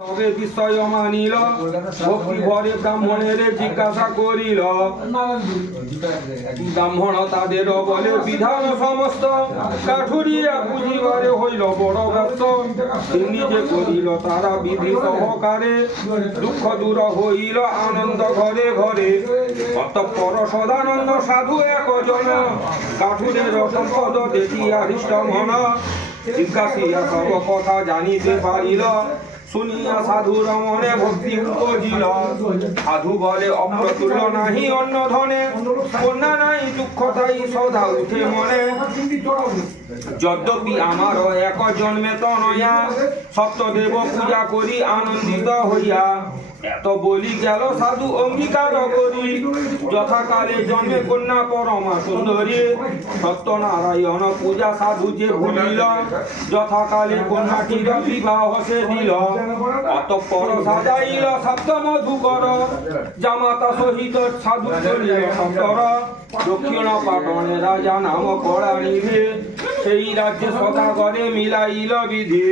তবে বিষয় মানিল ভক্তি ভরে ব্রাহ্মণের জিজ্ঞাসা করিল। ব্রাহ্মণ তাদের বলে বিধান সমস্ত কাঠুরিয়া বুঝিবারে হইল বড় ব্যস্ত। নিজে করিল তারা বিধি সহকারে দুঃখ দূর হইল আনন্দ ঘরে ঘরে। অতঃপর সদানন্দ সাধু একজন কাঠুরের সম্পদ দেখিয়া হৃষ্ট মন জিজ্ঞাসিয়া সব কথা জানিতে পারিল। শুনিয়া সাধুর মনে ভক্তি উপজিল। সাধু বলে অপ্রতুল্য নাহি অন্য ধনে কন্যা নাই দুঃখ তাই সদা উঠে মনে। যদ্যপি আমার এক জন্মে তনয়া সপ্তদেব পূজা করি আনন্দিত হইয়া। এত বলি গেল সাধু অঙ্গীকার করি যথাকালে জন্মে কন্যা পরমা সুন্দরী। সত্যনারায়ণ পূজা সাধু যে ভুলিল যথাকালে কন্যাটির বিবাহ সে দিল। অতঃপর সাজাইল সপ্ত মধুকর জামাতা সহিত সাধু চলিল সপ্তর। দক্ষিণ পাটনে রাজা নাম করানিধে সেই রাজ্যে সদাগরে মিলাইল বিধি।